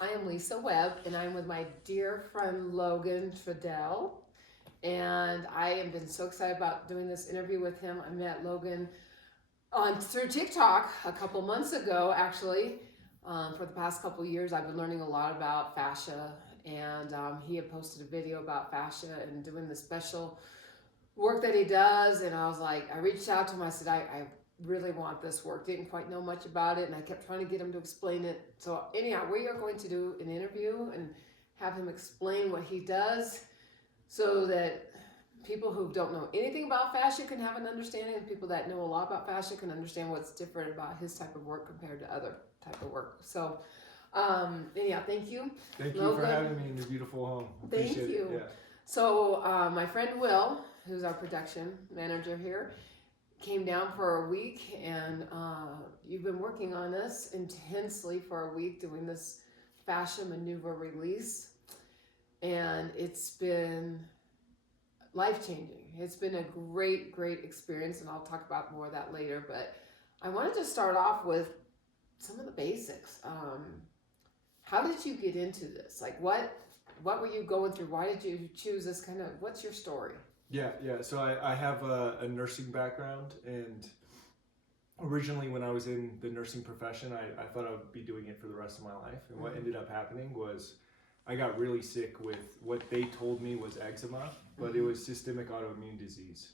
I am Lisa Webb, and I'm with my dear friend Logan Trudell. And I have been so excited about doing this interview with him. I met Logan on through TikTok a couple months ago, actually. For the past couple years, I've been learning a lot about fascia, and he had posted a video about fascia and doing the special work that he does. And I was like, I reached out to him. I said, I really want this work. Didn't quite know much about it, and I kept trying to get him to explain it. So anyhow, we are going to do an interview and have him explain what he does, so that people who don't know anything about fascia can have an understanding, and people that know a lot about fascia can understand what's different about his type of work compared to other type of work. So anyhow, thank you. Thank you Logan, for having me in your beautiful home. Thank you. Yeah. So my friend Will, who's our production manager here, came down for a week, and you've been working on this intensely for a week, doing this fascia maneuver release, and it's been life-changing. It's been a great experience, and I'll talk about more of that later, but I wanted to start off with some of the basics. How did you get into this? Like, what were you going through? Why did you choose this kind of, what's your story? Yeah. So I have a nursing background, and originally when I was in the nursing profession, I thought I would be doing it for the rest of my life. And what ended up happening was I got really sick with what they told me was eczema, but it was systemic autoimmune disease.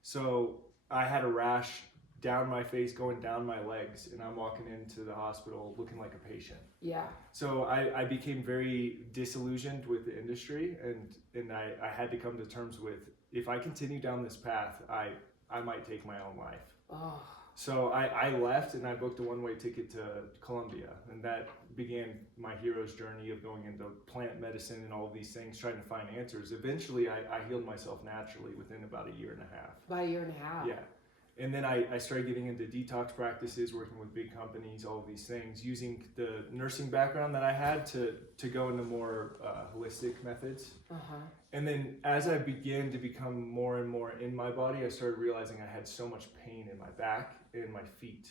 So I had a rash down my face, going down my legs, and I'm walking into the hospital looking like a patient. Yeah. So I became very disillusioned with the industry, and I had to come to terms with, if I continue down this path, I might take my own life. Oh. So I left, and I booked a one-way ticket to Colombia, and that began my hero's journey of going into plant medicine and all of these things, trying to find answers. Eventually, I healed myself naturally within about a year and a half. About a year and a half. Yeah. And then I started getting into detox practices, working with big companies, all of these things, using the nursing background that I had to go into more holistic methods. And then as I began to become more and more in my body, I started realizing I had so much pain in my back and my feet.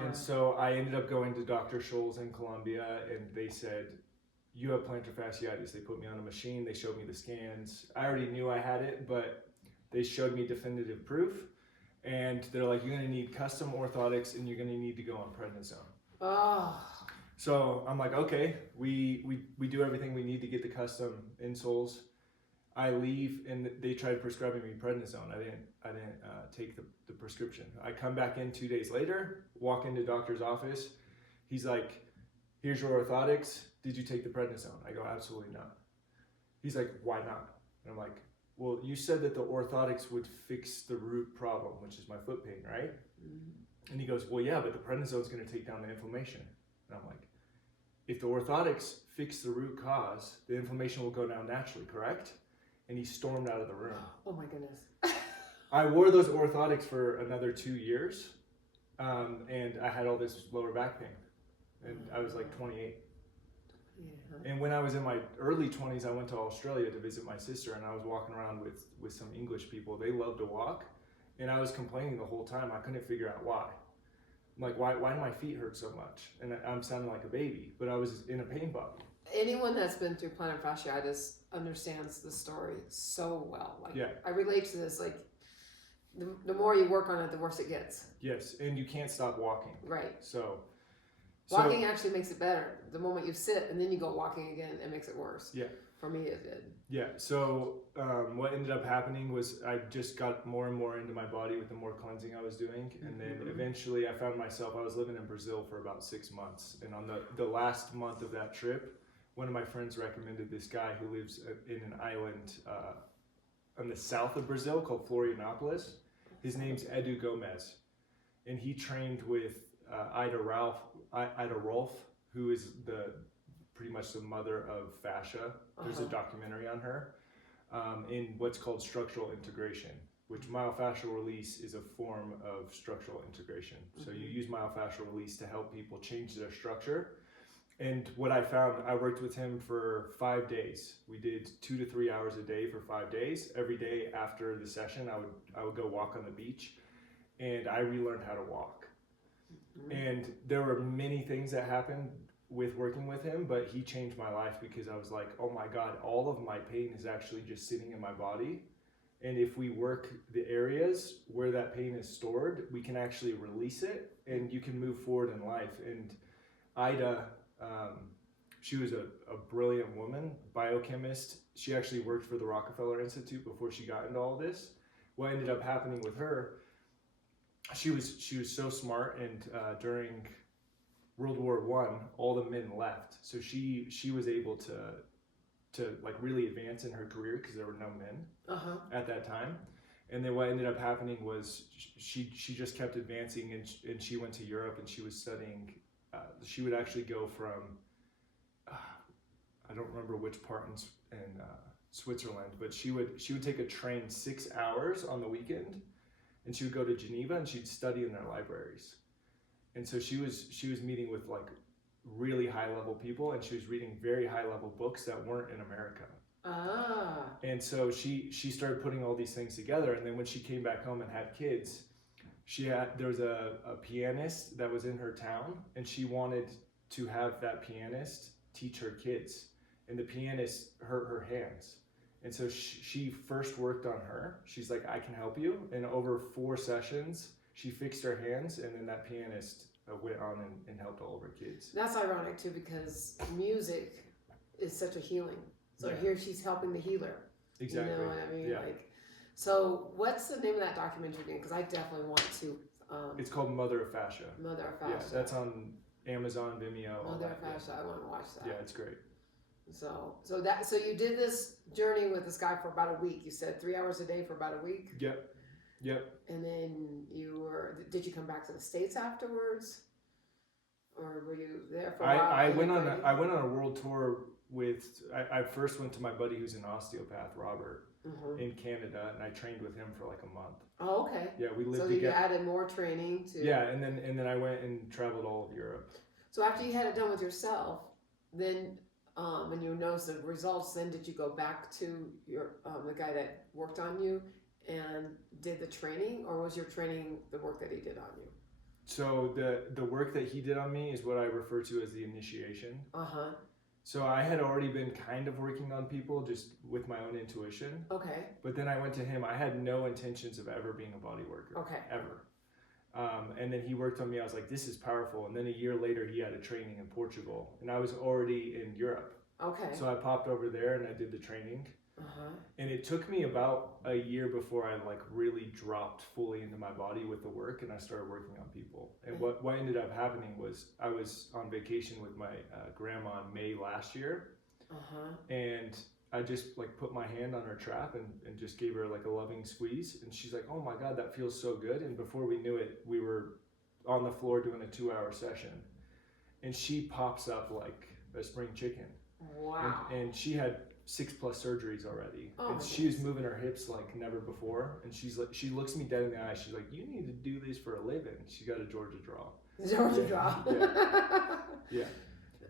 And so I ended up going to Dr. Scholl's in Colombia, and they said, you have plantar fasciitis. They put me on a machine. They showed me the scans. I already knew I had it, but they showed me definitive proof. And they're like, you're going to need custom orthotics, and you're going to need to go on prednisone. Oh. So I'm like, okay, we do everything we need to get the custom insoles. I leave, and they tried prescribing me prednisone. I didn't take the prescription. I come back in 2 days later, walk into doctor's office. He's like, here's your orthotics. Did you take the prednisone? I go, absolutely not. He's like, why not? And I'm like, well, you said that the orthotics would fix the root problem, which is my foot pain, right? And he goes, well, yeah, but the prednisone is going to take down the inflammation. And I'm like, if the orthotics fix the root cause, the inflammation will go down naturally, correct? And he stormed out of the room. Oh my goodness. I wore those orthotics for another 2 years, and I had all this lower back pain, and I was like 28. Yeah. And when I was in my early 20s, I went to Australia to visit my sister, and I was walking around with some English people. They love to walk, and I was complaining the whole time. I couldn't figure out why. I'm like, why do my feet hurt so much? And I'm sounding like a baby, but I was in a pain bubble. Anyone that's been through plantar fasciitis understands the story so well. Like, yeah. I relate to this. Like, the more you work on it, the worse it gets. Yes, and you can't stop walking. Right. So walking actually makes it better. The moment you sit and then you go walking again, it makes it worse. Yeah. For me, it did. Yeah. So what ended up happening was I just got more and more into my body with the more cleansing I was doing. And then eventually I found myself, I was living in Brazil for about 6 months. And on the last month of that trip, one of my friends recommended this guy who lives in an island in the south of Brazil called Florianopolis. His name's Edu Gomez. And he trained with Ida Rolf, who is pretty much the mother of fascia. There's a documentary on her in what's called structural integration, which myofascial release is a form of structural integration. So you use myofascial release to help people change their structure. And what I found, I worked with him for 5 days. We did 2 to 3 hours a day for 5 days. Every day after the session, I would go walk on the beach, and I relearned how to walk. And there were many things that happened with working with him, but he changed my life because I was like, oh my God, all of my pain is actually just sitting in my body. And if we work the areas where that pain is stored, we can actually release it and you can move forward in life. And Ida, she was a brilliant woman, biochemist. She actually worked for the Rockefeller Institute before she got into all this. What ended up happening with her, she was so smart, and during World War I, all the men left. So she was able to like really advance in her career because there were no men at that time. And then what ended up happening was she just kept advancing, and she went to Europe and she was studying. She would actually go from I don't remember which part in Switzerland, but she would take a train 6 hours on the weekend, and she would go to Geneva and she'd study in their libraries. And so she was meeting with like really high level people, and she was reading very high level books that weren't in America. And so she started putting all these things together, and then when she came back home and had kids, there was a pianist that was in her town, and she wanted to have that pianist teach her kids, and the pianist hurt her hands. And so she first worked on her. She's like, I can help you. And over 4 sessions, she fixed her hands, and then that pianist went on and helped all of her kids. That's ironic too, because music is such a healing. So here she's helping the healer. Exactly. You know what I mean? Like, so what's the name of that documentary again? Because I definitely want to. It's called Mother of Fascia. Mother of Fascia. Yeah, that's on Amazon, Vimeo. Mother of Fascia. I want to watch that. Yeah, it's great. So you did this journey with this guy for about a week. You said 3 hours a day for about a week. Yep. And then did you come back to the States afterwards, or were you there for a while? I went on a world tour with. I first went to my buddy who's an osteopath, Robert, in Canada, and I trained with him for like a month. Oh, okay. Yeah, we lived together. So you added more training to. Yeah, and then I went and traveled all of Europe. So after you had it done with yourself, then and you noticed the results, then did you go back to your the guy that worked on you and did the training, or was your training the work that he did on you? So the work that he did on me is what I refer to as the initiation. So I had already been kind of working on people just with my own intuition. Okay. But then I went to him. I had no intentions of ever being a body worker. Okay. Ever. And then he worked on me. I was like, this is powerful. And then a year later, he had a training in Portugal, and I was already in Europe. Okay. So I popped over there and I did the training. And it took me about a year before I like really dropped fully into my body with the work, and I started working on people. And what ended up happening was I was on vacation with my grandma in May last year, and I just like put my hand on her trap and just gave her like a loving squeeze, and she's like, oh my God, that feels so good. And before we knew it, we were on the floor doing a 2-hour session, and she pops up like a spring chicken. Wow. And she had 6+ surgeries already, and she was moving her hips like never before. And she's like, she looks me dead in the eye. She's like, you need to do this for a living. She got a Georgia draw. Yeah.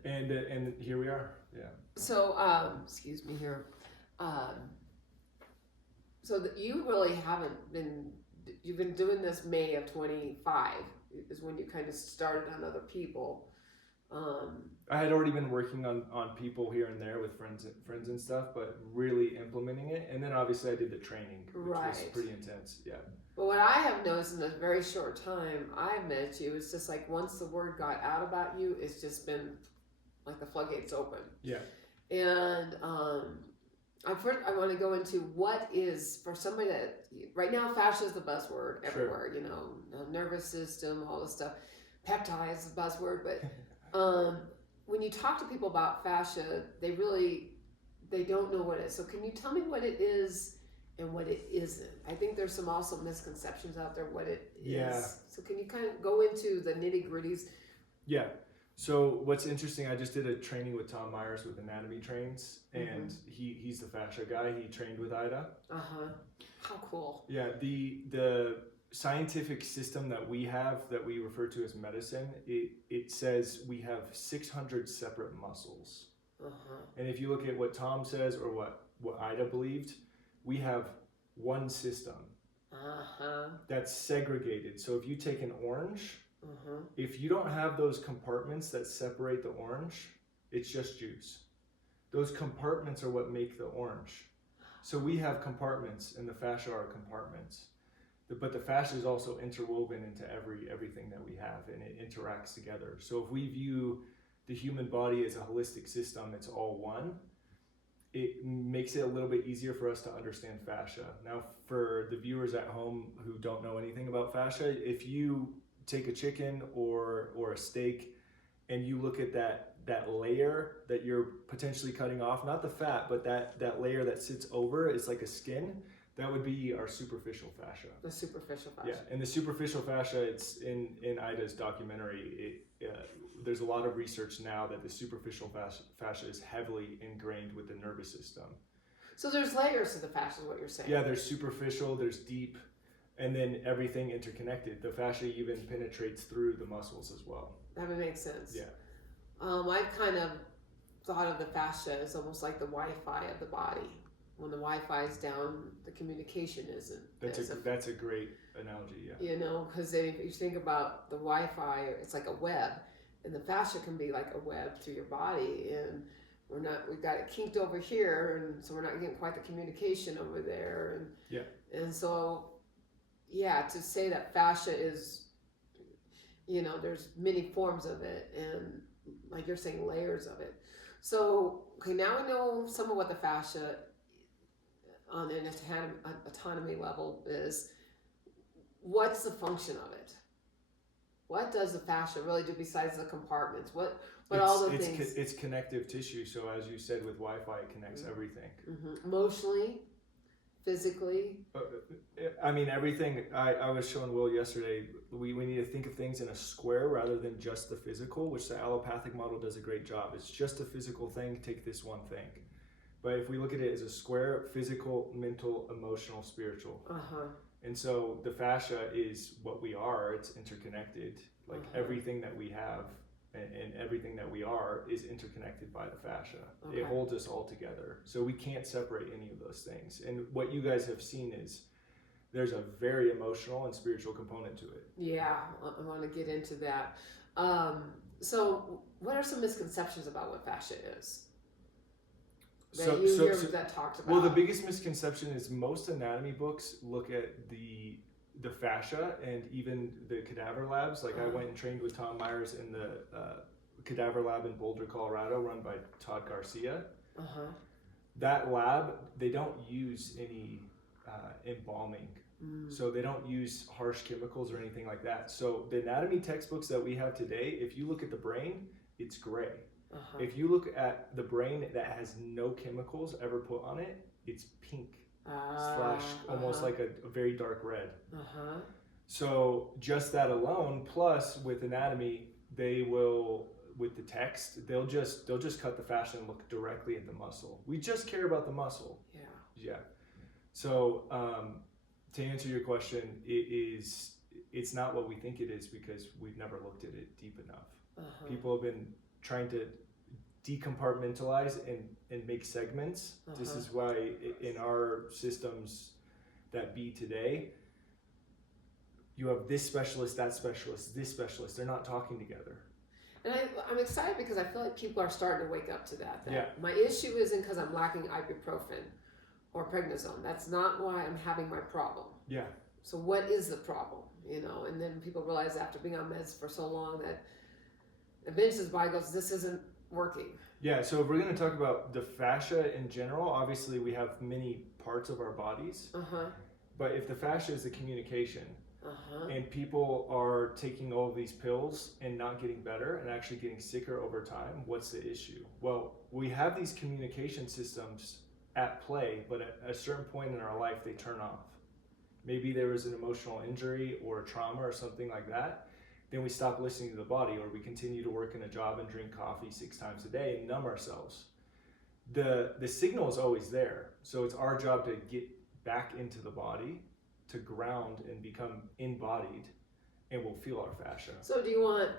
And here we are. Yeah. So excuse me here. So that you really haven't been. You've been doing this May of 25 is when you kind of started on other people. I had already been working on people here and there with friends and stuff, but really implementing it. And then obviously I did the training, which was pretty intense. Yeah. But what I have noticed in a very short time I've met you, it's just like once the word got out about you, it's just been like the floodgates open. Yeah. And I want to go into what is, for somebody that, right now fascia is the buzzword everywhere, you know, nervous system, all this stuff. Peptides is the buzzword, but when you talk to people about fascia, they don't know what it is. So can you tell me what it is and what it isn't? I think there's some also misconceptions out there what it is. So can you kind of go into the nitty gritties? Yeah. So what's interesting, I just did a training with Tom Myers with Anatomy Trains, and he's the fascia guy. He trained with Ida. How cool. Yeah. The scientific system that we have, that we refer to as medicine, it says we have 600 separate muscles. And if you look at what Tom says or what Ida believed, we have one system that's segregated. So if you take an orange If you don't have those compartments that separate the orange, it's just juice. Those compartments are what make the orange. So we have compartments, and the fascia are compartments. But the fascia is also interwoven into everything that we have, and it interacts together. So if we view the human body as a holistic system, it's all one, it makes it a little bit easier for us to understand fascia. Now, for the viewers at home who don't know anything about fascia, if you take a chicken or a steak and you look at that layer that you're potentially cutting off, not the fat, but that layer that sits over, it's like a skin, that would be our superficial fascia. The superficial fascia. Yeah, and the superficial fascia, it's in Ida's documentary, there's a lot of research now that the superficial fascia is heavily ingrained with the nervous system. So there's layers to the fascia is what you're saying. Yeah, there's superficial, there's deep, and then everything interconnected. The fascia even penetrates through the muscles as well. That would make sense. Yeah. I've kind of thought of the fascia as almost like the Wi-Fi of the body. When the Wi-Fi is down, the communication isn't. That's a great analogy, yeah. You know, because if you think about the Wi-Fi, it's like a web, and the fascia can be like a web through your body, and we've got it kinked over here, and so we're not getting quite the communication over there, and yeah. And so, yeah, to say that fascia is, you know, there's many forms of it, and like you're saying, layers of it. So, okay, now we know some of what the fascia on an autonomy level is. What's the function of it? What does the fascia really do besides the compartments? What all the things? It's connective tissue. So as you said, with Wi-Fi, it connects everything. Emotionally, physically. I mean, everything. I was showing Will yesterday. We need to think of things in a square rather than just the physical, which the allopathic model does a great job. It's just a physical thing. Take this one thing. But if we look at it as a square, physical, mental, emotional, spiritual. And so the fascia is what we are. It's interconnected. Like everything that we have and everything that we are is interconnected by the fascia. It holds us all together. So we can't separate any of those things. And what you guys have seen is there's a very emotional and spiritual component to it. Yeah, I want to get into that. So what are some misconceptions about what fascia is? That talked about. Well, the biggest misconception is most anatomy books look at the fascia and even the cadaver labs. Like I went and trained with Tom Myers in the cadaver lab in Boulder, Colorado, run by Todd Garcia. That lab, they don't use any embalming. So they don't use harsh chemicals or anything like that. So the anatomy textbooks that we have today, if you look at the brain, it's gray. If you look at the brain that has no chemicals ever put on it, it's pink slash almost like a very dark red. So just that alone, plus with anatomy, they will, with the text, they'll just cut the fascia and look directly at the muscle. We just care about the muscle. Yeah. So to answer your question, it's not what we think it is because we've never looked at it deep enough. People have been trying to decompartmentalize and make segments. This is why in our systems that be today, you have this specialist, that specialist, this specialist. They're not talking together. And I'm excited because I feel like people are starting to wake up to that. Yeah. My issue isn't because I'm lacking ibuprofen or prednisone. That's not why I'm having my problem. Yeah. So what is the problem? You know, and then people realize after being on meds for so long that eventually the body goes, this isn't working. Yeah, so if we're going to talk about the fascia in general, obviously we have many parts of our bodies. But if the fascia is the communication, and people are taking all of these pills and not getting better and actually getting sicker over time, what's the issue? Well, we have these communication systems at play, but at a certain point in our life, they turn off. Maybe there was an emotional injury or a trauma or something like that. Then we stop listening to the body, or we continue to work in a job and drink coffee 6 times a day and numb ourselves. The signal is always there. So it's our job to get back into the body, to ground and become embodied, and we'll feel our fascia. So do you want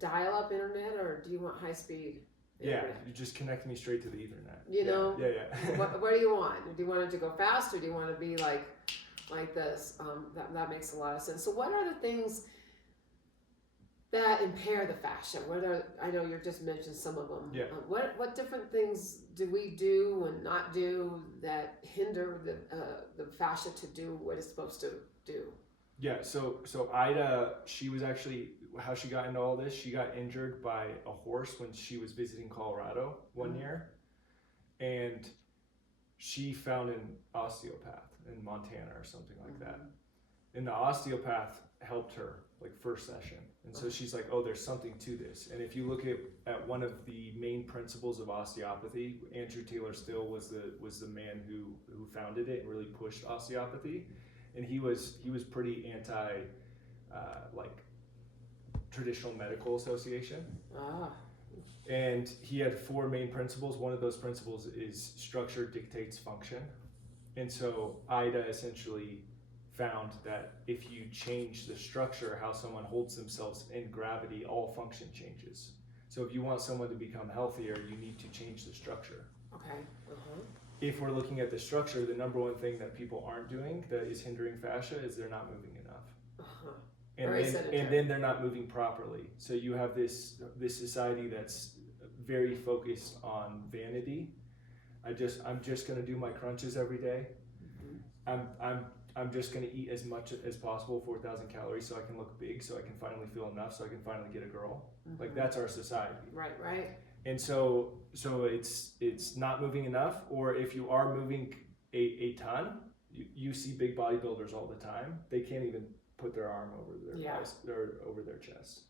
dial-up internet or do you want high-speed internet? Yeah, you just connect me strai't to the Ethernet. You know? Yeah. What do you want? Do you want it to go fast, or do you want to be like this? That makes a lot of sense. So what are the things that impair the fascia? I know you just mentioned some of them. Yeah. What different things do we do and not do that hinder the fascia to do what it's supposed to do? Yeah, so Ida, she was actually, how she got into all this, she got injured by a horse when she was visiting Colorado one year, and she found an osteopath in Montana or something like that. And the osteopath helped her like first session. And so she's like, oh, there's something to this. And if you look at one of the main principles of osteopathy, Andrew Taylor Still was the man who founded it and really pushed osteopathy. And he was pretty anti like traditional medical association. And he had 4 main principles. One of those principles is structure dictates function. And so Ida essentially found that if you change the structure, how someone holds themselves in gravity, all function changes. So if you want someone to become healthier, you need to change the structure. Okay. If we're looking at the structure, the number one thing that people aren't doing that is hindering fascia is they're not moving enough. And then they're not moving properly. So you have this society that's very focused on vanity. I'm just gonna do my crunches every day. I'm just gonna eat as much as possible, 4,000 calories, so I can look big, so I can finally feel enough, so I can finally get a girl. Like that's our society. Right. And so it's not moving enough, or if you are moving a ton, you see big bodybuilders all the time. They can't even put their arm over their thighs or over their chest.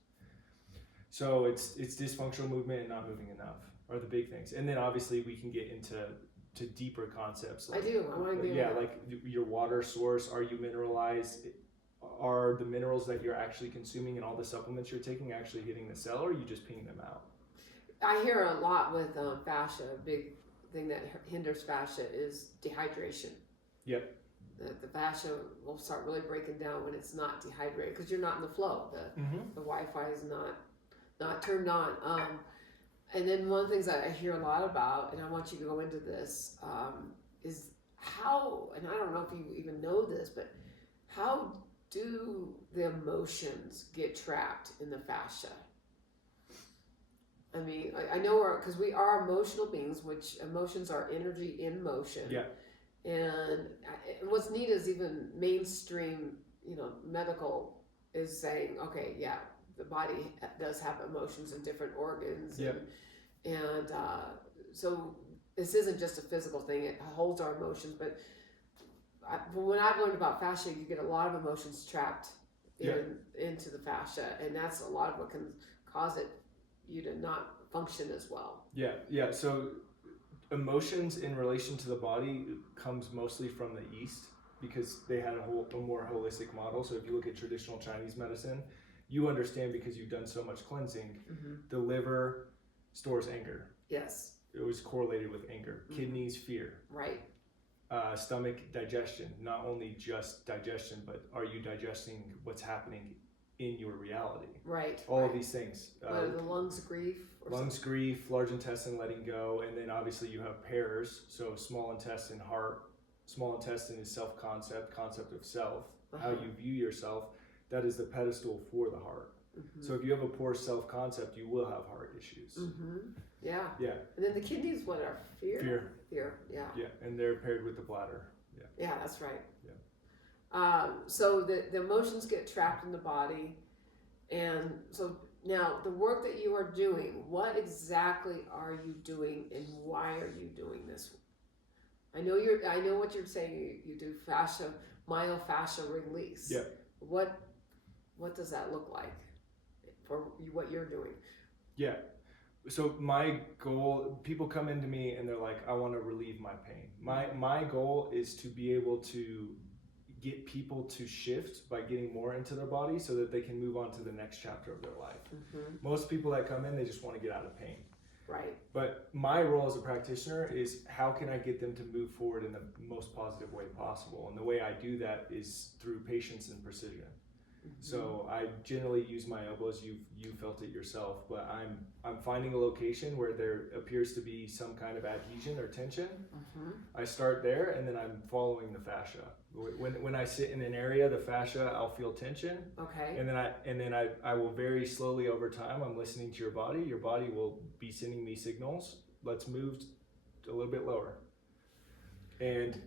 So it's dysfunctional movement and not moving enough are the big things. And then obviously we can get into deeper concepts. Like, I want to be like your water source. Are you mineralized? Are the minerals that you're actually consuming and all the supplements you're taking actually hitting the cell, or are you just peeing them out? I hear a lot with fascia. A big thing that hinders fascia is dehydration. Yep. The fascia will start really breaking down when it's not dehydrated because you're not in the flow. The Wi-Fi is not turned on. And then one of the things that I hear a lot about, and I want you to go into this, is how, and I don't know if you even know this, but how do the emotions get trapped in the fascia? I mean, I know because we are emotional beings, which emotions are energy in motion. Yeah. And what's neat is even mainstream, medical is saying, okay, yeah, the body does have emotions in different organs. Yeah. And so this isn't just a physical thing. It holds our emotions. But when I've learned about fascia, you get a lot of emotions trapped into the fascia. And that's a lot of what can cause you to not function as well. Yeah. So emotions in relation to the body comes mostly from the East because they had a more holistic model. So if you look at traditional Chinese medicine, you understand because you've done so much cleansing. The liver stores anger. Yes. It was correlated with anger. Kidneys, fear. Right. Stomach, digestion. Not only just digestion, but are you digesting what's happening in your reality? Right. All of these things. The lungs, grief. Grief, large intestine letting go, and then obviously you have pairs. So small intestine, heart. Small intestine is self-concept, concept of self, how you view yourself. That is the pedestal for the heart. So if you have a poor self-concept, you will have heart issues. Yeah. Yeah. And then the kidneys, what are fear? Fear. Yeah. Yeah, and they're paired with the bladder. Yeah. Yeah, that's right. Yeah. So the emotions get trapped in the body, and so now the work that you are doing, what exactly are you doing, and why are you doing this? I know what you're saying. You do fascia, myofascial release. Yeah. What does that look like for what you're doing? Yeah. So my goal, people come into me and they're like, I want to relieve my pain. My goal is to be able to get people to shift by getting more into their body so that they can move on to the next chapter of their life. Most people that come in, they just want to get out of pain. Right. But my role as a practitioner is how can I get them to move forward in the most positive way possible? And the way I do that is through patience and precision. So I generally use my elbows. You felt it yourself, but I'm finding a location where there appears to be some kind of adhesion or tension. I start there, and then I'm following the fascia. When I sit in an area, the fascia, I'll feel tension. Okay. And then I will very slowly over time. I'm listening to your body. Your body will be sending me signals. Let's move a little bit lower. And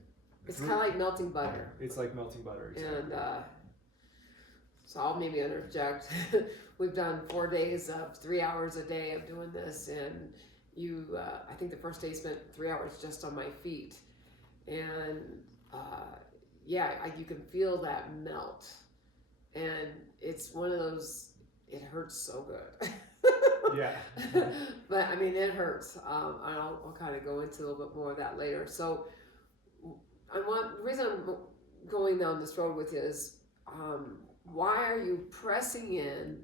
it's kind of like melting butter. It's like melting butter. Exactly. And so I'll maybe interject. We've done 4 days of 3 hours a day of doing this, and I think the first day spent 3 hours just on my feet, and you can feel that melt, and it's one of those. It hurts so good. Yeah. But I mean, it hurts. I'll kind of go into a little bit more of that later. So, the reason I'm going down this road with you is, why are you pressing in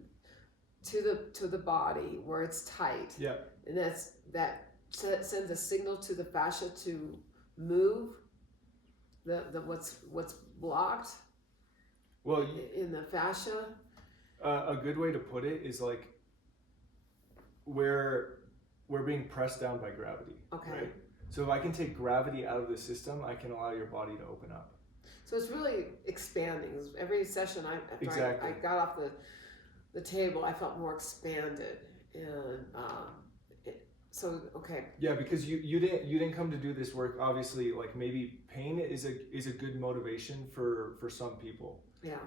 to the body where it's tight? Yeah. And that sends a signal to the fascia to move the what's blocked. Well, in the fascia. A good way to put it is like we're being pressed down by gravity. Okay. Right? So if I can take gravity out of the system, I can allow your body to open up. So it's really expanding. Every session Exactly. I got off the table, I felt more expanded, and so okay. Yeah, because you didn't come to do this work. Obviously, like maybe pain is a good motivation for some people. Yeah.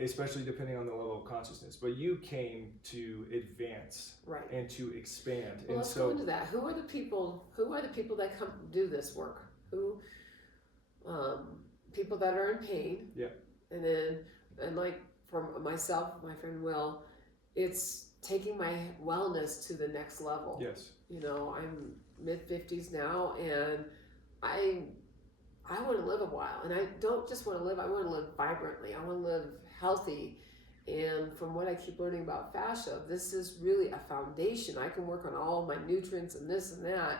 Especially depending on the level of consciousness. But you came to advance, right, and to expand. Well, and let's so go into that. Who are the people that come do this work? Who people that are in pain. Yeah. And like for myself, my friend Will, it's taking my wellness to the next level. Yes. You know, I'm mid-50s now, and I want to live a while, and I don't just want to live. I want to live vibrantly. I want to live healthy. And from what I keep learning about fascia, this is really a foundation. I can work on all my nutrients and this and that,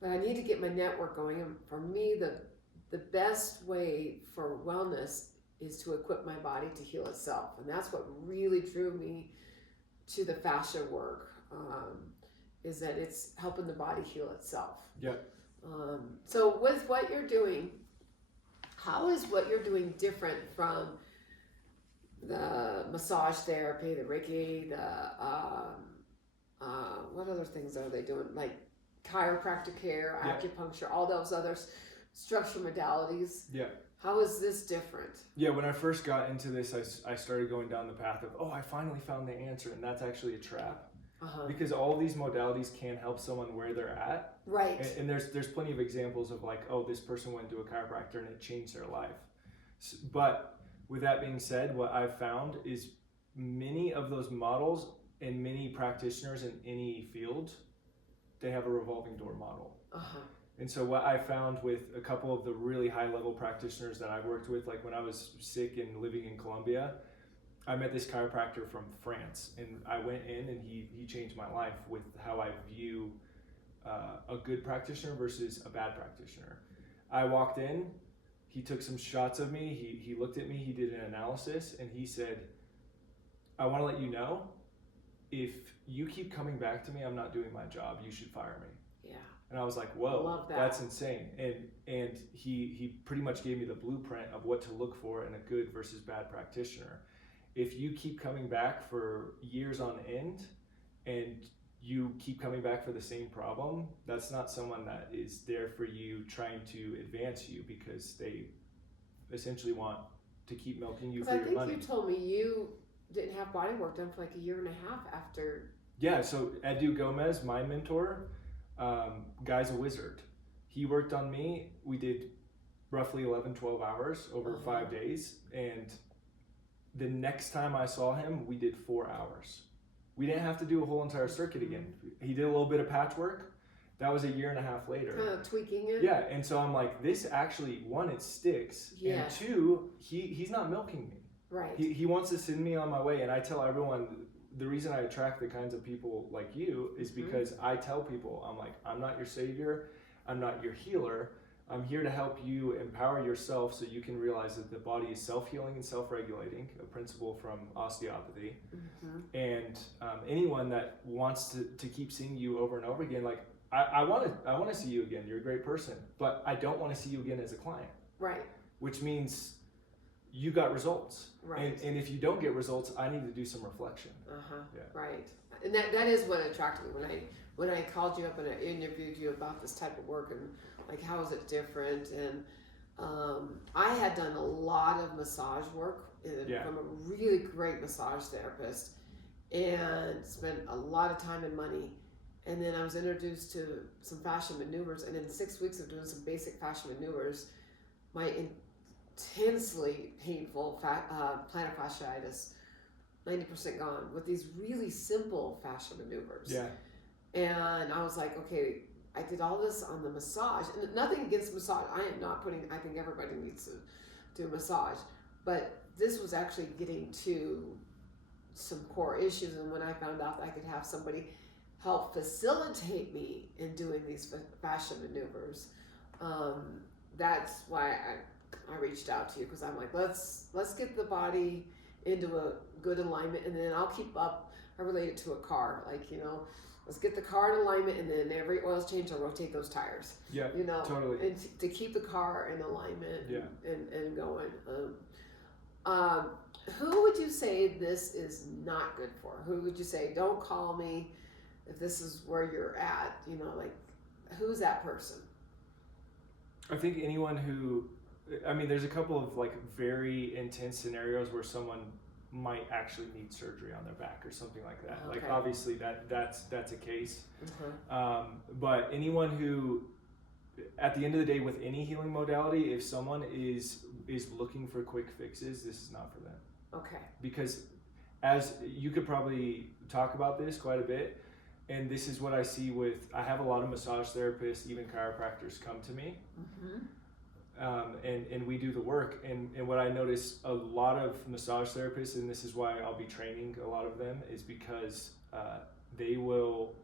but I need to get my network going. And for me, the best way for wellness is to equip my body to heal itself. And that's what really drew me to the fascia work, is that it's helping the body heal itself. Yeah. So with what you're doing, how is what you're doing different from the massage therapy, the Reiki, what other things are they doing? Like chiropractic care, acupuncture, all those other structural modalities. Yeah. How is this different? Yeah, when I first got into this, I started going down the path of, I finally found the answer, and that's actually a trap. Because all these modalities can help someone where they're at. Right. And there's plenty of examples of like, this person went to a chiropractor and it changed their life. But with that being said, what I've found is many of those models and many practitioners in any field, they have a revolving door model. And so what I found with a couple of the really high level practitioners that I've worked with, like when I was sick and living in Colombia, I met this chiropractor from France, and I went in and he changed my life with how I view a good practitioner versus a bad practitioner. I walked in, he took some shots of me, he looked at me, he did an analysis, and he said, I want to let you know, if you keep coming back to me, I'm not doing my job, you should fire me. Yeah. And I was like, whoa, that's insane. And he pretty much gave me the blueprint of what to look for in a good versus bad practitioner. If you keep coming back for years on end and you keep coming back for the same problem, that's not someone that is there for you trying to advance you, because they essentially want to keep milking you for your money. I think you told me you didn't have body work done for like 1.5 years after. Yeah, so Edu Gomez, my mentor, guy's a wizard. He worked on me. We did roughly 11, 12 hours over 5 days, and the next time I saw him, we did 4 hours. We didn't have to do a whole entire circuit again. He did a little bit of patchwork. That was 1.5 years later. Kind of tweaking it. Yeah, and so I'm like, this actually, one, it sticks, and two, he's not milking me. Right. He wants to send me on my way, and I tell everyone, the reason I attract the kinds of people like you is because I tell people, I'm like, I'm not your savior, I'm not your healer, I'm here to help you empower yourself so you can realize that the body is self-healing and self-regulating, a principle from osteopathy. And anyone that wants to keep seeing you over and over again, like I want to see you again. You're a great person, but I don't want to see you again as a client. Right. Which means you got results. Right. And if you don't get results, I need to do some reflection. Yeah. Right. And that is what attracted me when I called you up and I interviewed you about this type of work and like how is it different. And I had done a lot of massage work from a really great massage therapist and spent a lot of time and money. And then I was introduced to some fascia maneuvers, and in 6 weeks of doing some basic fascia maneuvers, my intensely painful plantar fasciitis, 90% gone with these really simple fascia maneuvers. Yeah. And I was like, okay, I did all this on the massage, and nothing against massage. I am not putting, I think everybody needs to do massage, but this was actually getting to some core issues. And when I found out that I could have somebody help facilitate me in doing these fascia maneuvers, that's why I reached out to you, because I'm like, let's get the body into a good alignment, and then I'll keep up. I relate it to a car, like, let's get the car in alignment, and then every oil change I'll rotate those tires. Yeah, totally. And to keep the car in alignment. Yeah. and going. Who would you say this is not good for? Who would you say, don't call me if this is where you're at? Like, who's that person? I think anyone who, there's a couple of like very intense scenarios where someone might actually need surgery on their back or something like that. Okay. Like obviously that's a case. But anyone who, at the end of the day, with any healing modality, if someone is looking for quick fixes, this is not for them. Okay. Because as you could probably talk about this quite a bit, and this is what I see I have a lot of massage therapists, even chiropractors come to me. And we do the work, and what I notice a lot of massage therapists, and this is why I'll be training a lot of them, is because they will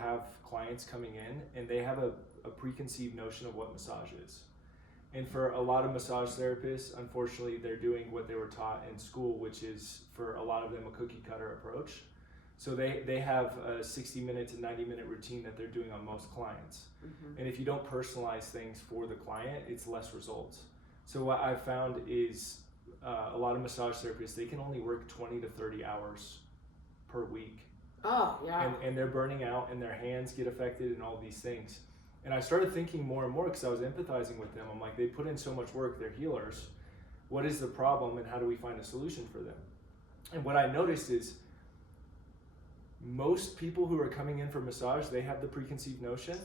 have clients coming in and they have a preconceived notion of what massage is. And for a lot of massage therapists, unfortunately, they're doing what they were taught in school, which is for a lot of them a cookie cutter approach. So they have a 60-minute to 90-minute routine that they're doing on most clients. And if you don't personalize things for the client, it's less results. So what I've found is a lot of massage therapists, they can only work 20 to 30 hours per week. Oh, yeah. And they're burning out, and their hands get affected and all these things. And I started thinking more and more, because I was empathizing with them. I'm like, they put in so much work, they're healers. What is the problem, and how do we find a solution for them? And what I noticed is most people who are coming in for massage, they have the preconceived notion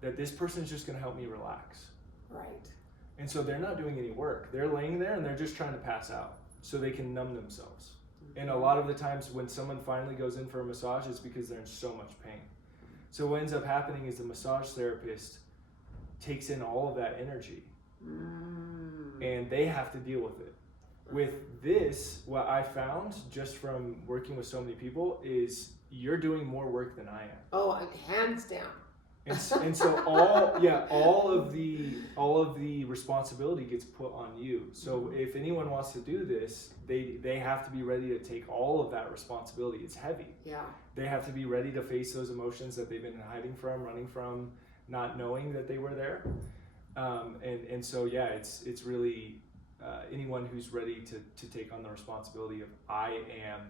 that this person is just going to help me relax. Right. And so they're not doing any work. They're laying there and they're just trying to pass out so they can numb themselves. And a lot of the times when someone finally goes in for a massage, it's because they're in so much pain. So what ends up happening is the massage therapist takes in all of that energy and they have to deal with it. With this, what I found just from working with so many people is you're doing more work than I am. Oh, hands down. And so all of the responsibility gets put on you. So if anyone wants to do this, they have to be ready to take all of that responsibility. It's heavy. Yeah. They have to be ready to face those emotions that they've been hiding from, running from, not knowing that they were there. And so it's really anyone who's ready to take on the responsibility of I am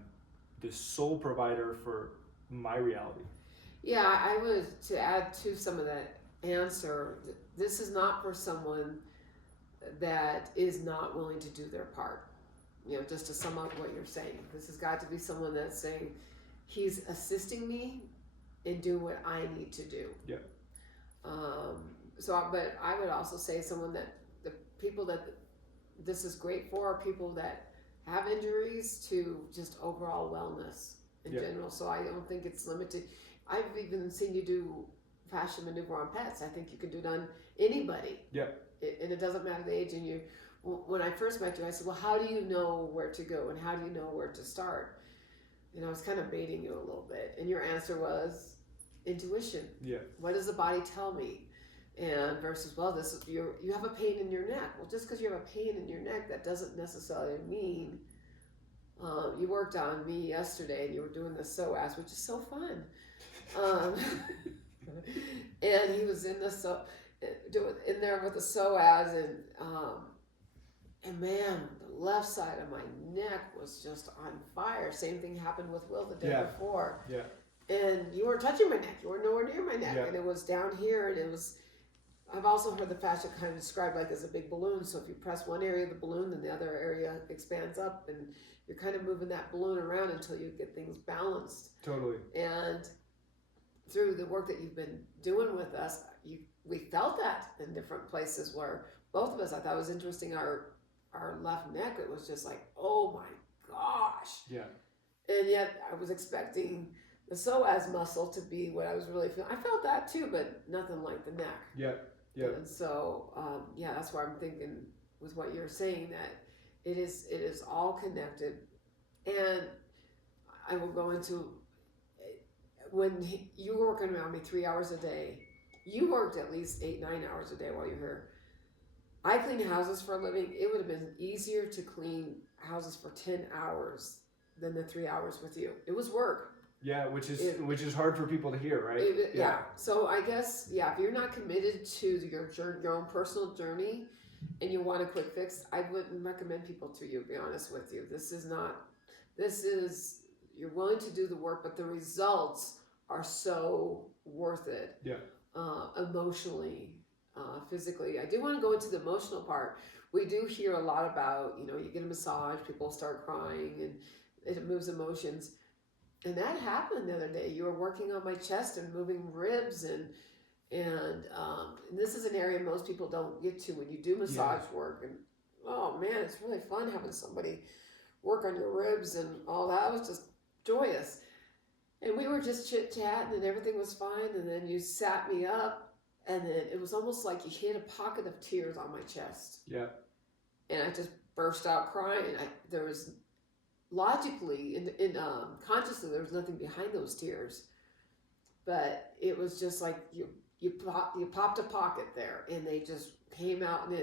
the sole provider for my reality. Yeah, I would, to add to some of that answer, this is not for someone that is not willing to do their part. Just to sum up what you're saying, this has got to be someone that's saying, he's assisting me in doing what I need to do. Yeah. But I would also say someone that the people that this is great for are people that have injuries to just overall wellness in general. So I don't think it's limited. I've even seen you do fascia maneuver on pets. I think you can do it on anybody. Yeah. And it doesn't matter the age. And when I first met you, I said, well, how do you know where to go and how do you know where to start? I was kind of baiting you a little bit. And your answer was intuition. Yeah. What does the body tell me? And versus, well, you have a pain in your neck. Well, just because you have a pain in your neck, that doesn't necessarily mean you worked on me yesterday and you were doing the psoas, which is so fun. And he was in in there with the psoas, and man, the left side of my neck was just on fire. Same thing happened with Will the day before. Yeah. And you were touching my neck. You were nowhere near my neck, Yeah. and it was down here, and it was. I've also heard the fascia kind of described like as a big balloon. So if you press one area of the balloon, then the other area expands up, and you're kind of moving that balloon around until you get things balanced. Totally. And through the work that you've been doing with us, we felt that in different places where both of us, I thought it was interesting, our left neck, it was just like, oh my gosh. Yeah. And yet I was expecting the psoas muscle to be what I was really feeling. I felt that too, but nothing like the neck. Yeah. Yeah. And so, that's why I'm thinking with what you're saying, that it is all connected. And I will go into, when you were working around me 3 hours a day, you worked at least 8-9 hours a day while you're here. I clean houses for a living. It would have been easier to clean houses for 10 hours than the 3 hours with you. It was work. Yeah, which is hard for people to hear, right? Yeah. So I guess, if you're not committed to your own personal journey and you want a quick fix, I wouldn't recommend people to you, to be honest with you. You're willing to do the work, but the results are so worth it. Yeah. Emotionally, physically. I do want to go into the emotional part. We do hear a lot about, you get a massage, people start crying, and it moves emotions. And that happened the other day. You were working on my chest and moving ribs, and this is an area most people don't get to when you do massage work. And oh man, it's really fun having somebody work on your ribs and all that. It was just joyous. And we were just chit-chatting and everything was fine. And then you sat me up, and then it was almost like you hit a pocket of tears on my chest. Yeah. And I just burst out crying. There was logically, consciously, there was nothing behind those tears. But it was just like you popped a pocket there, and they just came out, and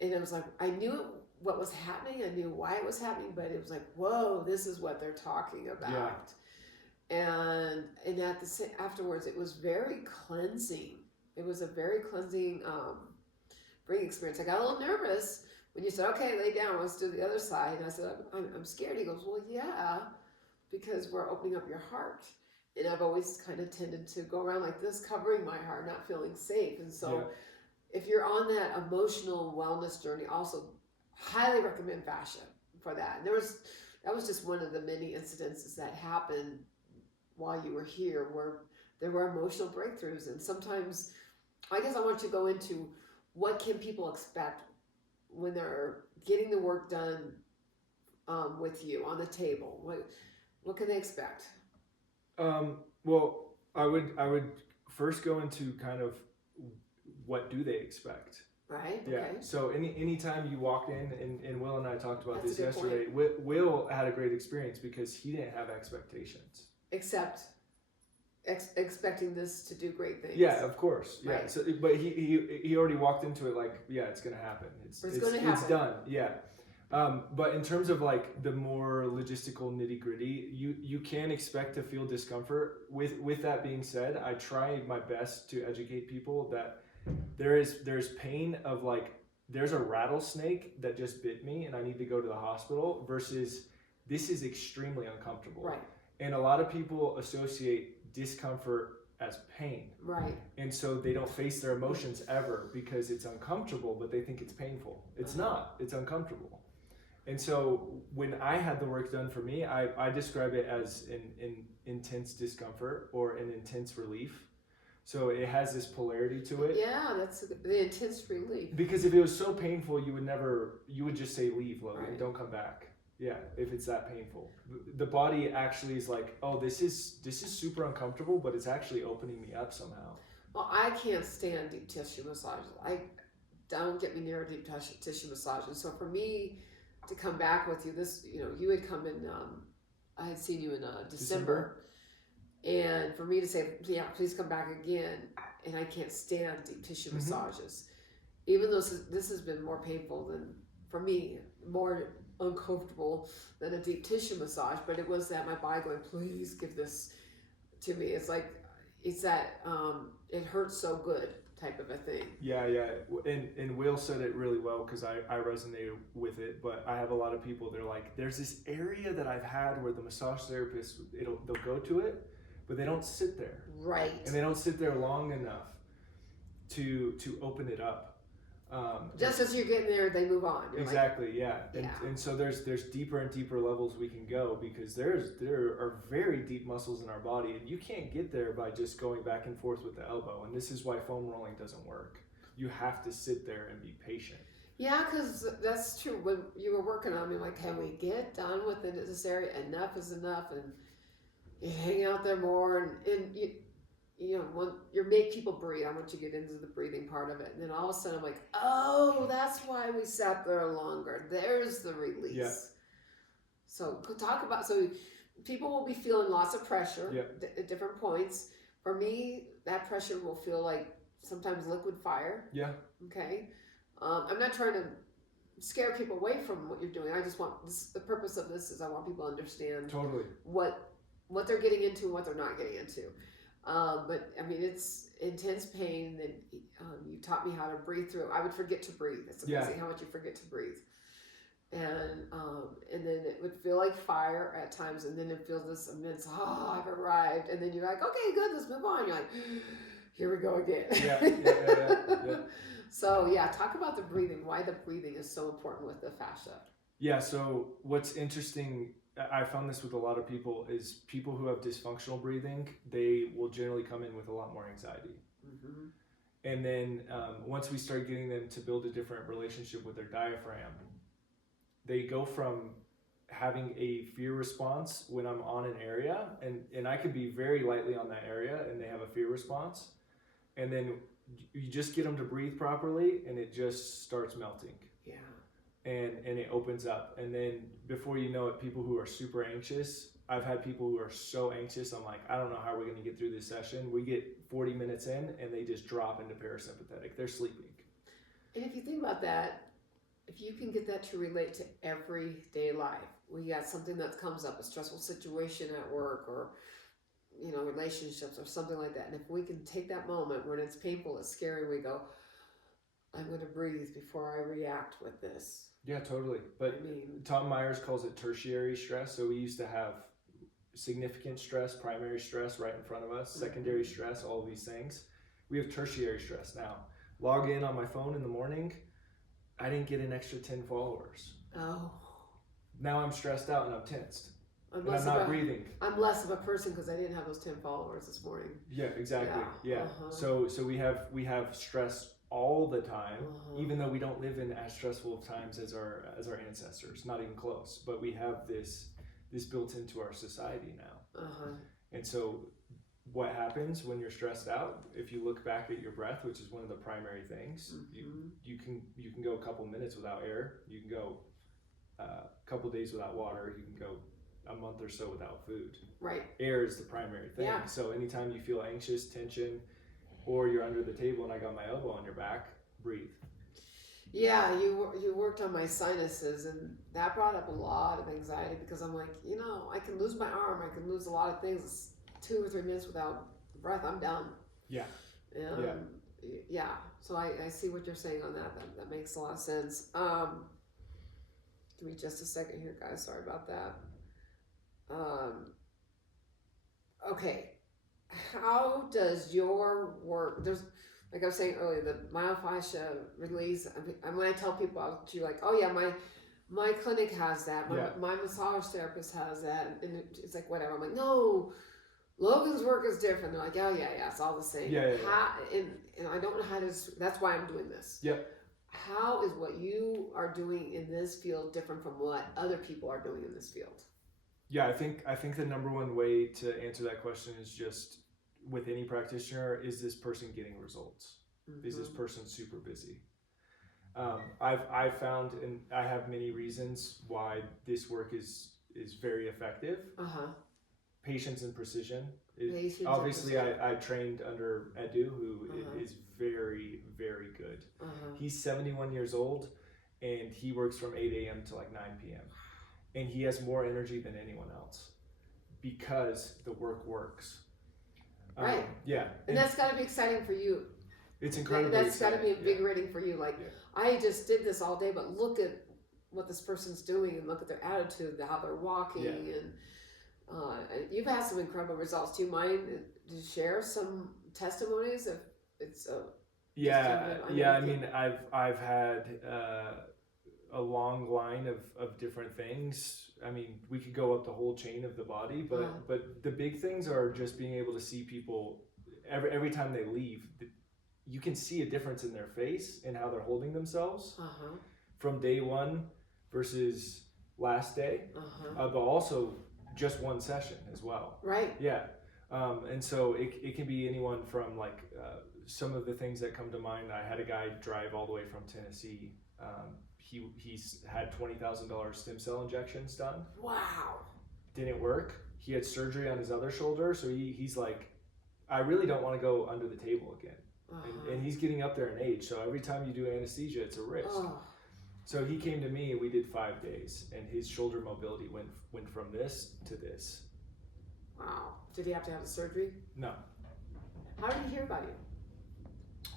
it was like, I knew what was happening. I knew why it was happening, but it was like, whoa, this is what they're talking about. Yeah. And afterwards, it was very cleansing. It was a very cleansing brain experience. I got a little nervous when you said, okay, lay down, let's do the other side. And I said, I'm scared. He goes, well, yeah, because we're opening up your heart. And I've always kind of tended to go around like this, covering my heart, not feeling safe. And so if you're on that emotional wellness journey, also highly recommend Fascia for that. And that was just one of the many incidences that happened while you were here, where there were emotional breakthroughs. And sometimes, I guess I want you to go into what can people expect when they're getting the work done with you on the table. What can they expect? Well, I would first go into kind of what do they expect. Right. Yeah. Okay. So anytime you walk in, and Will and I talked about That's this yesterday. Will had a great experience because he didn't have expectations. Expecting this to do great things. Yeah, of course. Yeah. Right. So, but he already walked into it like, yeah, it's gonna happen. It's gonna happen. It's done. Yeah. But in terms of like the more logistical nitty gritty, you can expect to feel discomfort. With that being said, I try my best to educate people that there's pain of like, there's a rattlesnake that just bit me and I need to go to the hospital, versus this is extremely uncomfortable. Right. And a lot of people associate discomfort as pain. Right. And so they don't face their emotions ever because it's uncomfortable, but they think it's painful. It's not. It's uncomfortable. And so when I had the work done for me, I describe it as an intense discomfort or an intense relief. So it has this polarity to it. Yeah, that's the intense relief. Because if it was so painful, you would just say, leave, Logan, Right. don't come back. Yeah, if it's that painful. The body actually is like, oh, this is super uncomfortable, but it's actually opening me up somehow. Well, I can't stand deep tissue massages. Don't get me near a deep tissue massage. And so for me to come back with you, you had come in, I had seen you in December. And for me to say, yeah, please come back again. and I can't stand deep tissue Mhm. massages. Even though this has been more painful than, for me, more uncomfortable than a deep tissue massage, but it was that my body going, please give this to me. It's like, it's that, it hurts so good type of a thing. Yeah, and Will said it really well because I resonated with it. But I have a lot of people. They're like, there's this area that I've had where the massage therapist they'll go to it, but they don't sit there. Right. And they don't sit there long enough to open it up. Just as you're getting there, they move on. You're exactly, like, yeah. And so there's deeper and deeper levels we can go because there are very deep muscles in our body, and you can't get there by just going back and forth with the elbow. And this is why foam rolling doesn't work. You have to sit there and be patient. Yeah, because that's true. When you were working on me, like, can we get done with this area? Enough is enough, and you hang out there more, and you know, when you make people breathe, I want you to get into the breathing part of it. And then all of a sudden I'm like, oh, that's why we sat there longer. There's the release. Yeah. So talk about, so people will be feeling lots of pressure at different points. For me, that pressure will feel like sometimes liquid fire. Yeah. Okay. I'm not trying to scare people away from what you're doing. I just want this, the purpose of this is I want people to understand Totally what they're getting into and what they're not getting into. But I mean, it's intense pain. That you taught me how to breathe through. I would forget to breathe. It's amazing how much you forget to breathe. And then it would feel like fire at times, and then it feels this immense, I've arrived. And then you're like, okay, good, let's move on. You're like, here we go again. Yeah. So yeah, talk about the breathing. Why the breathing is so important with the fascia. Yeah. So what's interesting, I found this with a lot of people, is people who have dysfunctional breathing, they will generally come in with a lot more anxiety. Mm-hmm. And then once we start getting them to build a different relationship with their diaphragm, they go from having a fear response when I'm on an area, and I could be very lightly on that area, and they have a fear response. And then you just get them to breathe properly, and it just starts melting. Yeah. And it opens up, and then before you know it, people who are super anxious, I've had people who are so anxious, I'm like, I don't know how we're going to get through this session. We get 40 minutes in and they just drop into parasympathetic. They're sleeping. And if you think about that, if you can get that to relate to everyday life, we got something that comes up, a stressful situation at work, or relationships or something like that, and if we can take that moment when it's painful, it's scary, we go, I'm going to breathe before I react with this. Yeah, totally. But Tom Myers calls it tertiary stress. So we used to have significant stress, primary stress right in front of us, secondary stress, all of these things. We have tertiary stress now. Log in on my phone in the morning, I didn't get an extra 10 followers. Oh. Now I'm stressed out and I'm tensed. And I'm not breathing. I'm less of a person because I didn't have those 10 followers this morning. Yeah, exactly. Yeah. Uh-huh. So we have stress all the time, even though we don't live in as stressful of times as our ancestors, not even close. But we have this built into our society now. And so what happens when you're stressed out? If you look back at your breath, which is one of the primary things, you can go a couple minutes without air. You can go a couple days without water. You can go a month or so without food. Right. Air is the primary thing. Yeah. So anytime you feel anxious, tension, or you're under the table and I got my elbow on your back, breathe. Yeah, you worked on my sinuses, and that brought up a lot of anxiety because I'm like, I can lose my arm, I can lose a lot of things. 2 or 3 minutes without breath, I'm done. Yeah. Yeah. So I see what you're saying on that. That makes a lot of sense. Give me just a second here, guys. Sorry about that. Okay. How does your work, like I was saying earlier, the myofascial release, when I tell people, you're like, oh yeah, my clinic has that, my massage therapist has that, and it's like, whatever. I'm like, no, Logan's work is different. They're like, oh yeah, it's all the same. Yeah. And I don't know how to, that's why I'm doing this. Yep. How is what you are doing in this field different from what other people are doing in this field? Yeah, I think the number one way to answer that question is just with any practitioner, is this person getting results? Is this person super busy? I've found, and I have many reasons why this work is very effective. Patience and precision. Obviously, I trained under Edu, who is very, very good. He's 71 years old, and he works from 8 a.m. to like 9 p.m. And he has more energy than anyone else because the work works. Right. Yeah. And that's got to be exciting for you. It's incredibly That's got to be invigorating for you. Like, I just did this all day, but look at what this person's doing and look at their attitude, how they're walking, and you've had some incredible results. Do you mind to share some testimonies? If it's I mean, I've had a long line of different things. I mean, we could go up the whole chain of the body, but the big things are just being able to see people every time they leave. You can see a difference in their face and how they're holding themselves from day one versus last day, but also just one session as well. Right. Yeah. And so it can be anyone from like some of the things that come to mind. I had a guy drive all the way from Tennessee. He's had $20,000 stem cell injections done. Wow. Didn't work. He had surgery on his other shoulder. So he's like, I really don't want to go under the table again. And he's getting up there in age. So every time you do anesthesia, it's a risk. So he came to me and we did 5 days, and his shoulder mobility went from this to this. Wow. Did he have to have the surgery? No. How did he hear about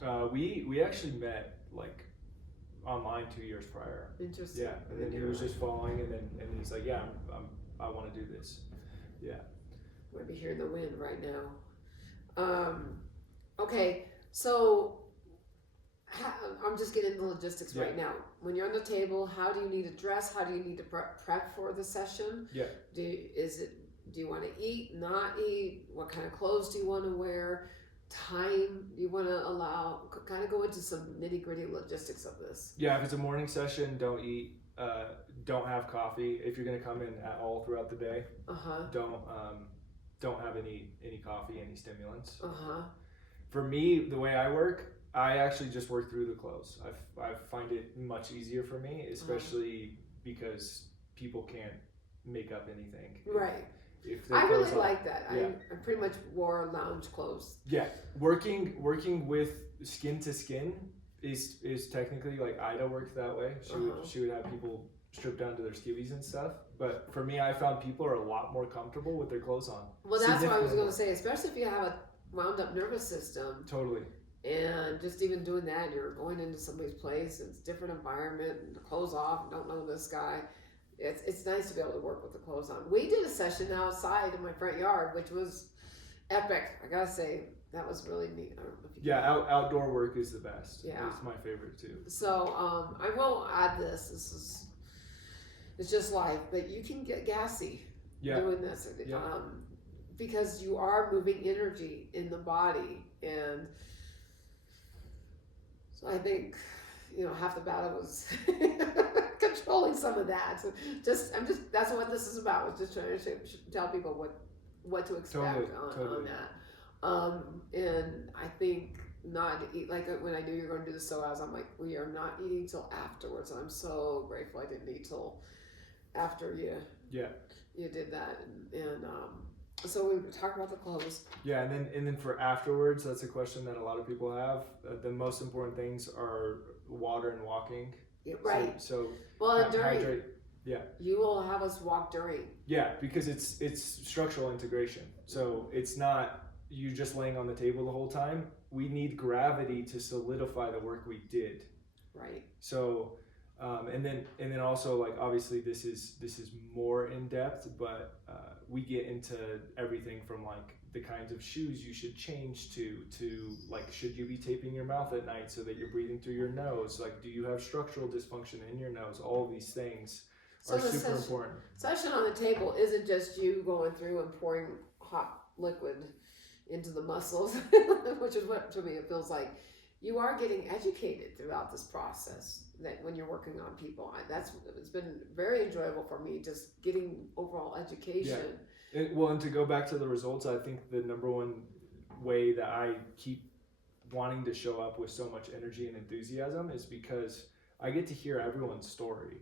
you? We actually met like online 2 years prior. Interesting. Yeah, and then he was just following, and he's like, yeah, I want to do this. Yeah. We're gonna be hearing the wind right now. Okay, so I'm just getting into logistics right now. When you're on the table, how do you need to dress? How do you need to prep for the session? Yeah. Do you want to eat, not eat? What kind of clothes do you want to wear? Time you want to allow? Kind of go into some nitty gritty logistics of this. Yeah, if it's a morning session, don't eat. Don't have coffee if you're going to come in at all throughout the day. Don't have any coffee, any stimulants. For me, the way I work, I actually just work through the clothes. I find it much easier for me, especially because people can't make up anything. Right. I really like that. I pretty much wore lounge clothes. Yeah, working with skin to skin is technically like Ida worked that way. She would have people stripped down to their skivvies and stuff. But for me, I found people are a lot more comfortable with their clothes on. Well, that's what I was going to say, especially if you have a wound up nervous system. Totally. And just even doing that, you're going into somebody's place, it's a different environment, and the clothes off, don't know this guy. It's nice to be able to work with the clothes on. We did a session outside in my front yard, which was epic. I gotta say, that was really neat. I don't know if you outdoor work is the best. Yeah. It's my favorite too. So I will add this. It's just life, but you can get gassy doing this. Because you are moving energy in the body, and so I think half the battle was controlling some of that. So that's what this is about. Was just trying to tell people what to expect on that. And I think not to eat, like when I knew you were going to do the psoas, I'm like, we are not eating till afterwards. And I'm so grateful I didn't eat till after you did that, and so we talked about the clothes. Yeah, and then for afterwards, that's a question that a lot of people have. The most important things are water and walking. Yeah, right. So well, during hydrate. Yeah. You will have us walk during. Yeah, because it's structural integration. So it's not you just laying on the table the whole time. We need gravity to solidify the work we did. Right. So. And then also, like, obviously this is more in depth, but we get into everything from like the kinds of shoes you should change to like, should you be taping your mouth at night so that you're breathing through your nose? Like, do you have structural dysfunction in your nose? All these things are super important. Session on the table isn't just you going through and pouring hot liquid into the muscles, which is what to me it feels like. You are getting educated throughout this process. That when you're working on people, it's been very enjoyable for me, just getting overall education. Yeah. And to go back to the results, I think the number one way that I keep wanting to show up with so much energy and enthusiasm is because I get to hear everyone's story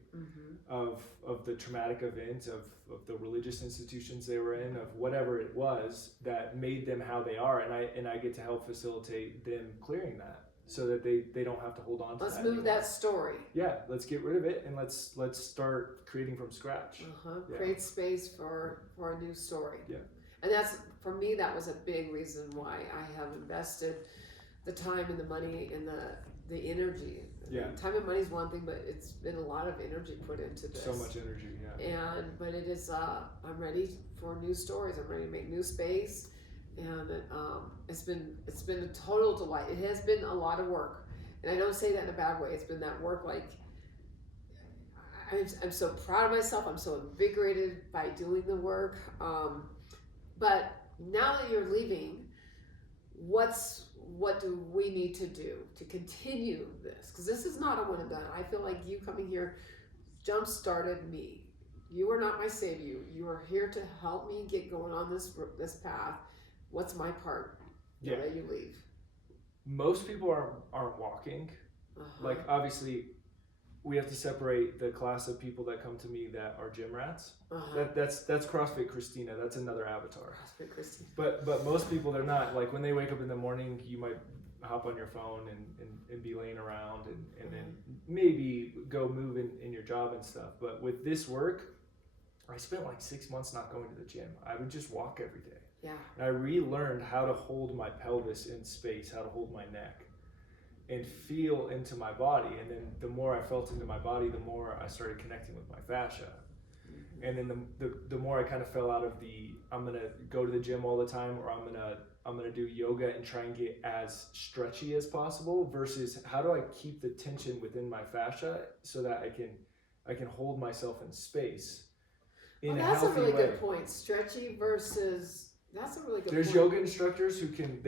of the traumatic event, of the religious institutions they were in, of whatever it was that made them how they are, and I get to help facilitate them clearing that so that they don't have to hold on to Let's that move anymore. that story. Yeah, let's get rid of it and let's start creating from scratch. Yeah. Create space for a new story. Yeah. And that's, for me, that was a big reason why I have invested the time and the money and the energy. Yeah. Time and money is one thing, but it's been a lot of energy put into this. So much energy, yeah. But it is, I'm ready for new stories. I'm ready to make new space, and it's been a total delight. It has been a lot of work, and I don't say that in a bad way. It's been that work. Like, I'm so proud of myself. I'm so invigorated by doing the work. But now that you're leaving, what do we need to do to continue this? Because this is not a one and done. I feel like you coming here jump started me. You are not my savior. You are here to help me get going on this path. What's my part? Yeah. That you leave. Most people aren't walking. Like, obviously, we have to separate the class of people that come to me that are gym rats. That's CrossFit Christina. That's another avatar. CrossFit Christina. But most people, they're not. Like, when they wake up in the morning, you might hop on your phone and be laying around and then maybe go move in your job and stuff. But with this work, I spent like 6 months not going to the gym. I would just walk every day. Yeah. And I relearned how to hold my pelvis in space, how to hold my neck and feel into my body. And then the more I felt into my body, the more I started connecting with my fascia. And then the more I kind of fell out of I'm gonna go to the gym all the time, or I'm gonna do yoga and try and get as stretchy as possible, versus how do I keep the tension within my fascia so that I can hold myself in space in a healthy way. That's a really good point. Stretchy versus, that's a really good point. There's yoga instructors who can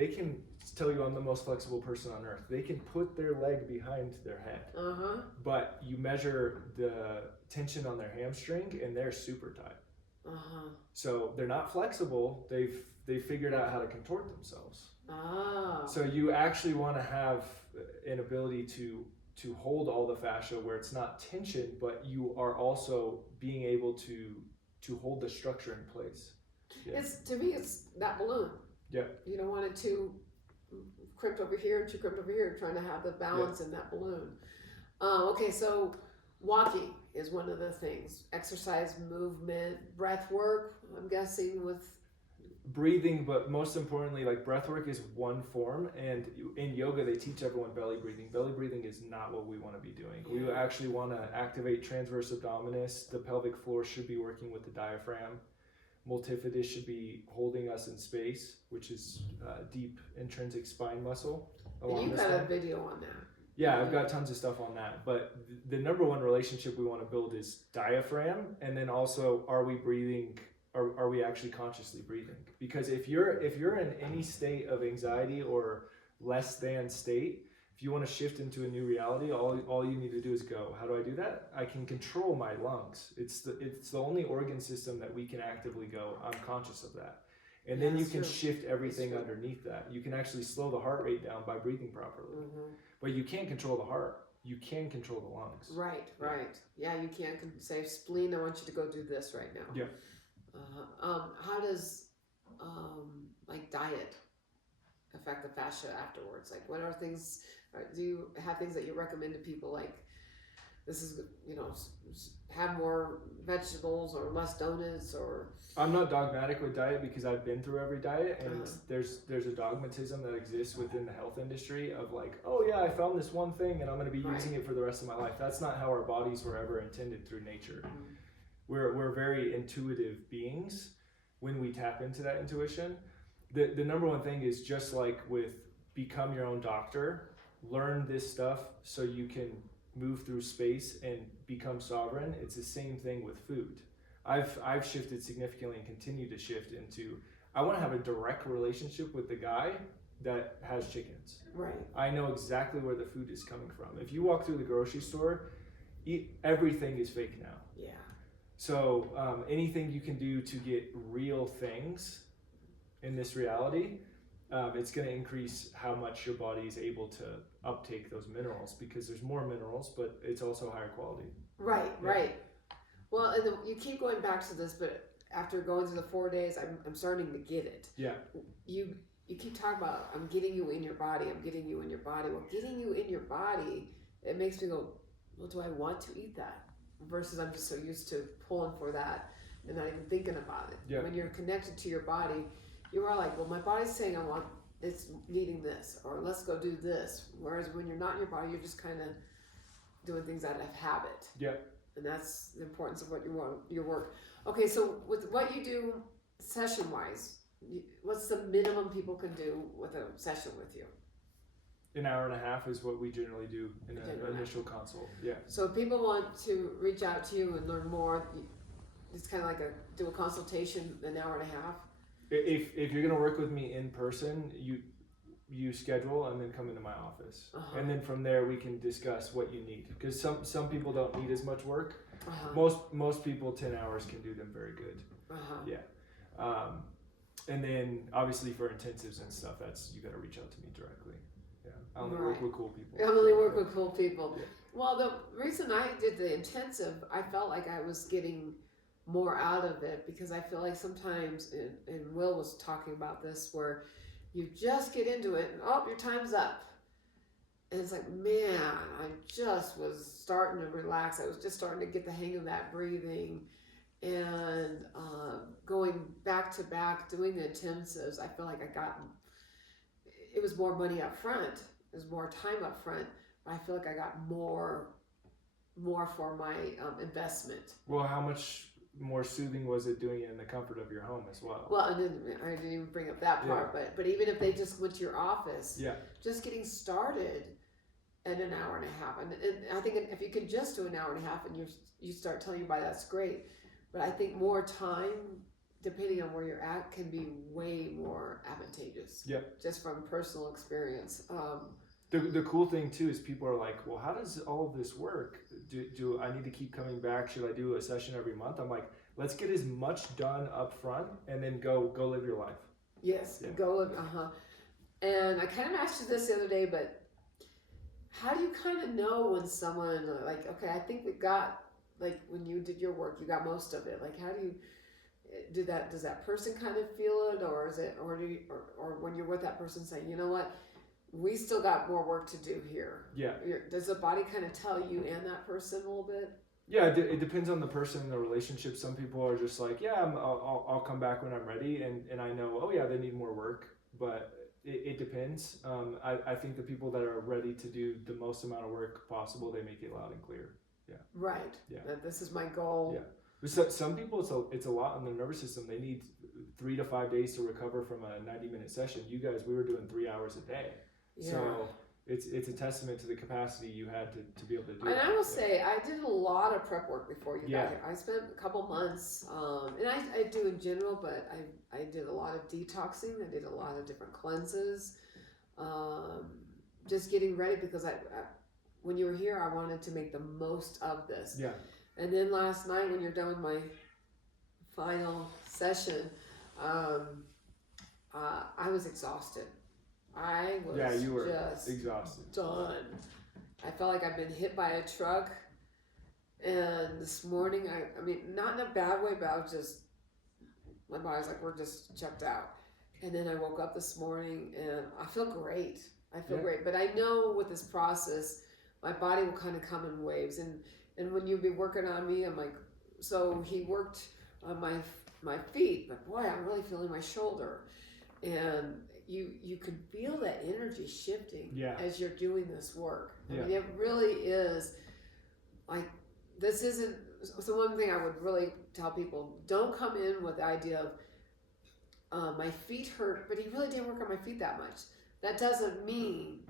tell you I'm the most flexible person on earth. They can put their leg behind their head. But you measure the tension on their hamstring and they're super tight. So they're not flexible. They've figured out how to contort themselves. So you actually want to have an ability to hold all the fascia where it's not tension, but you are also being able to hold the structure in place. Yeah. To me, it's that balloon. Yeah. You don't want it too crimped over here and too crimped over here, trying to have the balance in that balloon. Okay, so walking is one of the things. Exercise, movement, breath work, I'm guessing, with breathing, but most importantly, like, breath work is one form, and in yoga they teach everyone belly breathing. Belly breathing is not what we want to be doing. We actually want to activate transverse abdominis. The pelvic floor should be working with the diaphragm. Multifidus should be holding us in space, which is deep intrinsic spine muscle. And you've got a video on that. Yeah, I've got tons of stuff on that. But the number one relationship we want to build is diaphragm, and then also, are we breathing? Are we actually consciously breathing? Because if you're in any state of anxiety or less than state, if you want to shift into a new reality, all you need to do is go. How do I do that? I can control my lungs. It's the only organ system that we can actively go, I'm conscious of that. And then you can shift everything underneath that. You can actually slow the heart rate down by breathing properly. But you can't control the heart. You can control the lungs. Right. Yeah, you can't say, spleen, I want you to go do this right now. Yeah. How does like diet affect the fascia afterwards? Like, what are things, do you have things that you recommend to people, like, this is, have more vegetables or less donuts? Or I'm not dogmatic with diet because I've been through every diet, and there's a dogmatism that exists within the health industry of like, oh yeah, I found this one thing and I'm going to be using it for the rest of my life. That's not how our bodies were ever intended through nature. We're very intuitive beings when we tap into that intuition. The number one thing is, just like with become your own doctor, learn this stuff so you can move through space and become sovereign. It's the same thing with food. I've shifted significantly and continue to shift into, I want to have a direct relationship with the guy that has chickens. Right. I know exactly where the food is coming from. If you walk through the grocery store, everything is fake now. Yeah. So anything you can do to get real things in this reality it's going to increase how much your body is able to uptake those minerals, because there's more minerals, but it's also higher quality. Right, right. Well, and you keep going back to this, but after going through the 4 days, I'm starting to get it. Yeah. You keep talking about, I'm getting you in your body, I'm getting you in your body. Well, getting you in your body, it makes me go, well, do I want to eat that? Versus I'm just so used to pulling for that and not even thinking about it. Yeah. When you're connected to your body, you are like, well, my body's saying it's needing this, or let's go do this. Whereas when you're not in your body, you're just kind of doing things out of habit. Yeah. And that's the importance of what you want, your work. Okay, so with what you do session-wise, what's the minimum people can do with a session with you? An hour and a half is what we generally do in an initial consult. Yeah. So if people want to reach out to you and learn more, it's kind of like do a consultation, an hour and a half. If you're gonna work with me in person, you schedule and then come into my office, and then from there we can discuss what you need, because some people don't need as much work. Most people 10 hours can do them very good. Yeah. And then obviously for intensives and stuff, that's, you got to reach out to me directly. Yeah, I only work with cool people. I only work with cool people. Yeah. Well, the reason I did the intensive, I felt like I was getting more out of it, because I feel like sometimes, and Will was talking about this, where you just get into it and your time's up. And it's like, man, I just was starting to relax. I was just starting to get the hang of that breathing. And going back to back, doing the intensives, I feel like it was more money up front. It was more time up front. I feel like I got more for my investment. Well, how much more soothing was it doing it in the comfort of your home as well? Well, and then I didn't even bring up that part, but even if they just went to your office, just getting started at an hour and a half, and I think if you can just do an hour and a half and you start telling your body, that's great. But I think more time, depending on where you're at, can be way more advantageous. Yep. Just from personal experience. The cool thing too is people are like, well, how does all of this work? Do I need to keep coming back? Should I do a session every month? I'm like, let's get as much done up front and then go live your life. Yes, go live. And I kind of asked you this the other day, but how do you kind of know when someone, like, okay, I think we've got, like when you did your work, you got most of it. Like, how do you does that person kind of feel it, or is it, or when you're with that person saying, you know what, we still got more work to do here? Yeah. Does the body kind of tell you and that person a little bit? Yeah, it depends on the person and the relationship. Some people are just like, yeah, I'll come back when I'm ready, and I know, oh yeah, they need more work, but it depends. I think the people that are ready to do the most amount of work possible, they make it loud and clear. Yeah. Right. Yeah. This is my goal. Yeah. But some people, it's a lot on their nervous system. They need 3 to 5 days to recover from a 90-minute session. You guys, we were doing 3 hours a day. Yeah. So it's a testament to the capacity you had to be able to do and that. I will say, I did a lot of prep work before you got here. I spent a couple months, and I do in general, but I did a lot of detoxing. I did a lot of different cleanses, just getting ready, because I when you were here, I wanted to make the most of this. Yeah. And then last night, when you're done with my final session, I was exhausted. I was you were just exhausted. Done. I felt like I've been hit by a truck. And this morning, I mean, not in a bad way, but I was just, my body's like, we're just checked out. And then I woke up this morning and I feel great. I feel great. But I know with this process, my body will kind of come in waves. And when you'll be working on me, I'm like, so he worked on my feet, but boy, I'm really feeling my shoulder. And you can feel that energy shifting as you're doing this work. I mean, it really is like, this isn't, so one thing I would really tell people, don't come in with the idea of my feet hurt, but he really didn't work on my feet that much. That doesn't mean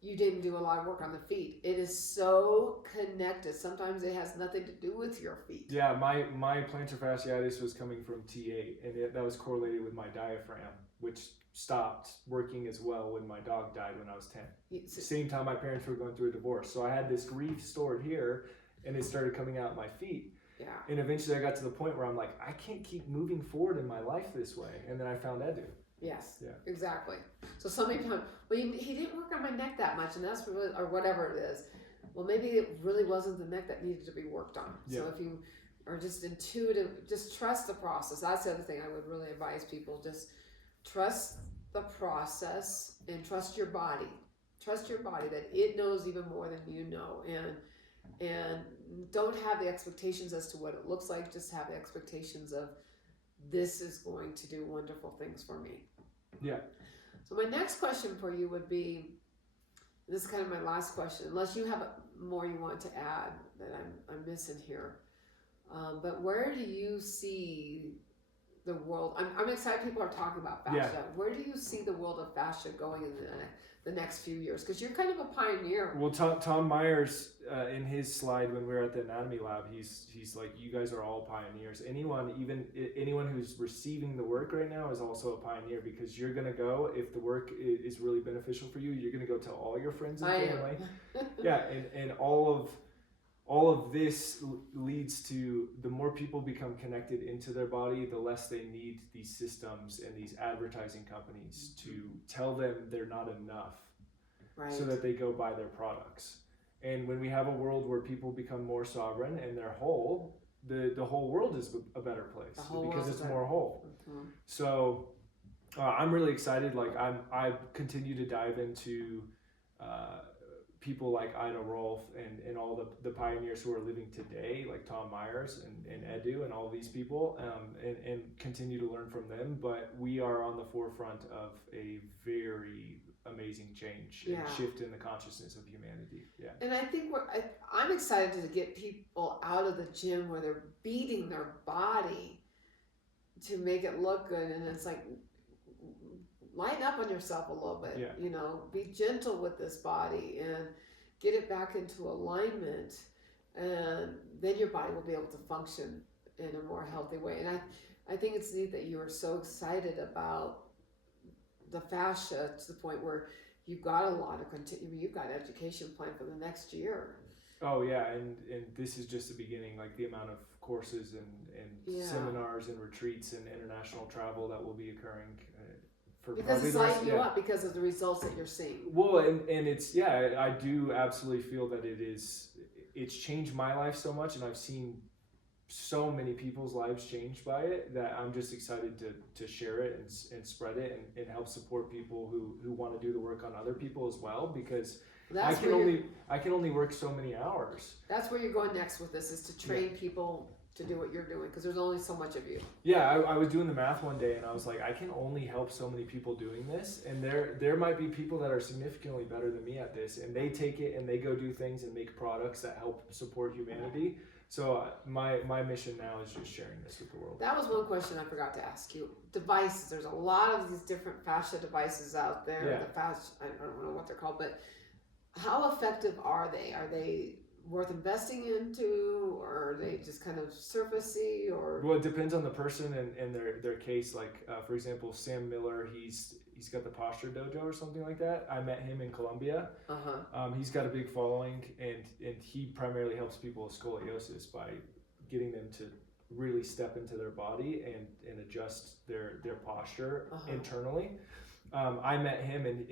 you didn't do a lot of work on the feet. It is so connected. Sometimes it has nothing to do with your feet. Yeah, my plantar fasciitis was coming from T8, and that was correlated with my diaphragm, which stopped working as well when my dog died when I was 10. Same time my parents were going through a divorce. So I had this grief stored here, and it started coming out my feet. Yeah. And eventually I got to the point where I'm like, I can't keep moving forward in my life this way. And then I found Edu. Yes. Yeah. Exactly. So somebody come, well, he didn't work on my neck that much, and that's really, or whatever it is. Well, maybe it really wasn't the neck that needed to be worked on. Yeah. So if you are just intuitive, just trust the process. That's the other thing I would really advise people. Just trust the process and trust your body. Trust your body that it knows even more than you know, and don't have the expectations as to what it looks like. Just have the expectations of this is going to do wonderful things for me. Yeah. So my next question for you would be, this is kind of my last question, unless you have more you want to add that I'm missing here. But where do you see the world? I'm excited people are talking about fascia. Yeah. Where do you see the world of fascia going in the next few years? Because you're kind of a pioneer. Well, Tom Myers, in his slide when we were at the anatomy lab, he's like, you guys are all pioneers. Anyone who's receiving the work right now is also a pioneer, because you're gonna go, if the work is really beneficial for you, you're gonna go tell all your friends and family. Yeah, and all of this leads to, the more people become connected into their body, the less they need these systems and these advertising companies to tell them they're not enough, Right. so that they go buy their products. And when we have a world where people become more sovereign and they're whole, the whole world is a better place, because it's more whole. Mm-hmm. So I'm really excited. Like I continue to dive into people like Ida Rolf and all the pioneers who are living today, like Tom Myers and Edu and all these people, and continue to learn from them. But we are on the forefront of a very amazing change and shift in the consciousness of humanity. Yeah. And I think I'm excited to get people out of the gym where they're beating their body to make it look good, and it's like, lighten up on yourself a little bit. Yeah. You know, be gentle with this body and get it back into alignment, and then your body will be able to function in a more healthy way. And I think it's neat that you are so excited about the fascia to the point where you've got a lot of you've got education planned for the next year. Oh yeah, and this is just the beginning. Like the amount of courses and seminars and retreats and international travel that will be occurring. Because it's lighting you up because of the results that you're seeing. Well, and it's, I do absolutely feel that it's changed my life so much, and I've seen so many people's lives changed by it, that I'm just excited to share it and spread it and help support people who want to do the work on other people as well, because I can only work so many hours. That's where you're going next with this, is to train people to do what you're doing, because there's only so much of you. Yeah, I was doing the math one day and I was like, I can only help so many people doing this, and there might be people that are significantly better than me at this, and they take it and they go do things and make products that help support humanity. So my mission now is just sharing this with the world. That was one question I forgot to ask you. Devices, there's a lot of these different fascia devices out there. Yeah. The fascia, I don't know what they're called, but how effective are they? Are they worth investing into, or are they just kind of surfacey? Or well, it depends on the person and their case. Like for example, Sam Miller, he's got the Posture Dojo or something like that. I met him in Colombia. He's got a big following, and he primarily helps people with scoliosis by getting them to really step into their body and adjust their posture internally. I met him and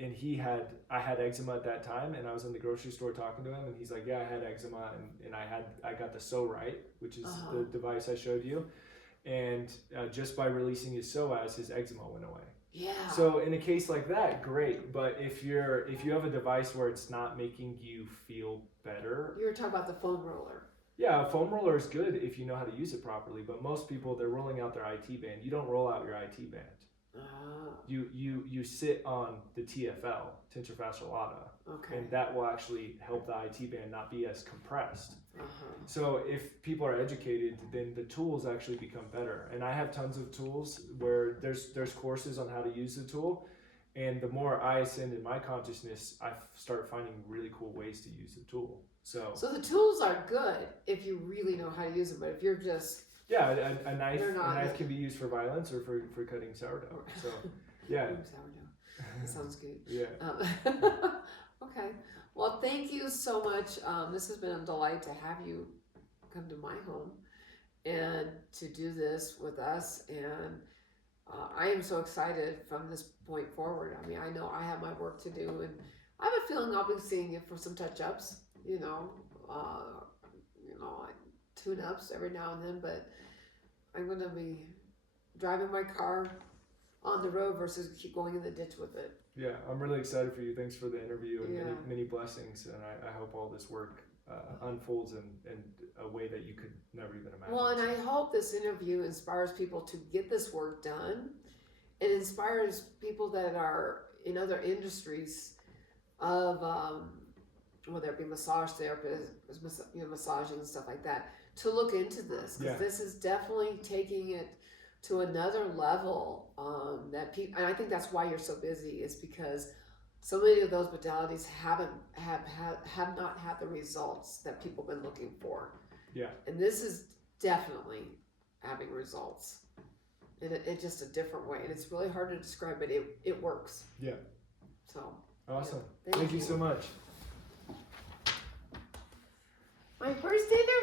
I had eczema at that time, and I was in the grocery store talking to him, and he's like, yeah, I had eczema, and I got the So-Right, which is the device I showed you, and just by releasing his psoas, his eczema went away. Yeah. So in a case like that, great. But if you have a device where it's not making you feel better, you were talking about the foam roller. Yeah, a foam roller is good if you know how to use it properly. But most people, they're rolling out their IT band. You don't roll out your IT band. You sit on the TFL, tensor fascial lata, and that will actually help the IT band not be as compressed. So if people are educated, then the tools actually become better. And I have tons of tools where there's courses on how to use the tool, and the more I ascend in my consciousness, I start finding really cool ways to use the tool. So the tools are good if you really know how to use them, but if you're just a knife can be used for violence or for cutting sourdough. So sourdough. That sounds good. Yeah. Okay. Well, thank you so much. This has been a delight to have you come to my home and to do this with us. And I am so excited from this point forward. I mean, I know I have my work to do, and I have a feeling I'll be seeing you for some touch-ups, like tune-ups every now and then, but I'm going to be driving my car on the road versus keep going in the ditch with it. Yeah, I'm really excited for you. Thanks for the interview and Yeah. many blessings. And I hope all this work unfolds in a way that you could never even imagine. Well, and I hope this interview inspires people to get this work done. It inspires people that are in other industries of, whether it be massage therapists, massaging and stuff like that, to look into this. Because this is definitely taking it to another level that people, and I think that's why you're so busy, is because so many of those modalities have not had the results that people have been looking for. Yeah. And this is definitely having results in just a different way, and it's really hard to describe, but it works. Yeah. So awesome. Yeah. Thank you so much. My first interview.